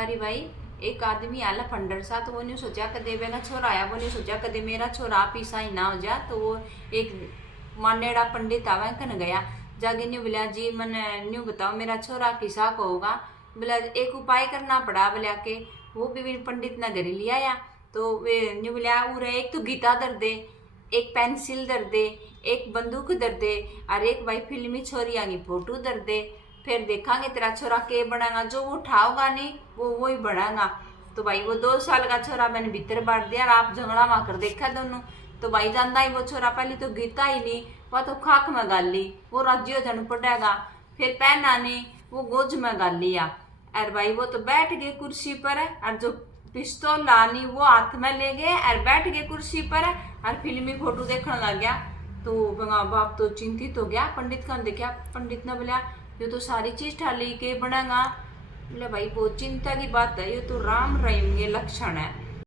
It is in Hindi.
अरे भाई, एक आदमी आला फंडर सा, तो वो नहीं सोचा कदे बेगा छोरा आया, वो नहीं सोचा कदे मेरा छोरा आप ईसा ही ना हो जा। तो वो एक मानेड़ा पंडित आवे कन गया, जागे न्यू बोलिया जी मन न्यू बताओ मेरा छोरा किसा को होगा। बोला एक उपाय करना पड़ा बोलिया के। वो भी पंडित ना घर लिया आया। तो वे न्यू बोलिया उरे एक तो गीता दर दे, एक पेंसिल दर दे, एक बंदूक दर दे, और एक भाई फिल्मी छोरिया की फोटो दर दे। फिर देखांगे तेरा छोरा के बनागा, जो वो उठाओगा नहीं वो ही बनागा। तो भाई वो 2 साल का छोरा मैंने भीतर बांट दिया, और आप झगड़ा मार कर देखा दोनों। तो भाई जानता ही वो छोरा पहले तो गीता ही नहीं, वह तो खाक में गाल ली, वो राज्य जन पड़ेगा। फिर पहना नहीं, वो गोज में गाल लिया। और भाई वो तो बैठ गए कुर्सी पर है, और जो पिस्तौल लानी वो हाथ में ले गए और बैठ गए कुर्सी पर है, और फिल्मी फोटो देखने लग गया। तो बाप तो चिंतित हो गया, पंडित का देखा। पंडित ने बोला ये तो सारी चीज ठाली के बनागा। बोले भाई बहुत चिंता की बात है, ये तो राम रहीम के लक्षण है।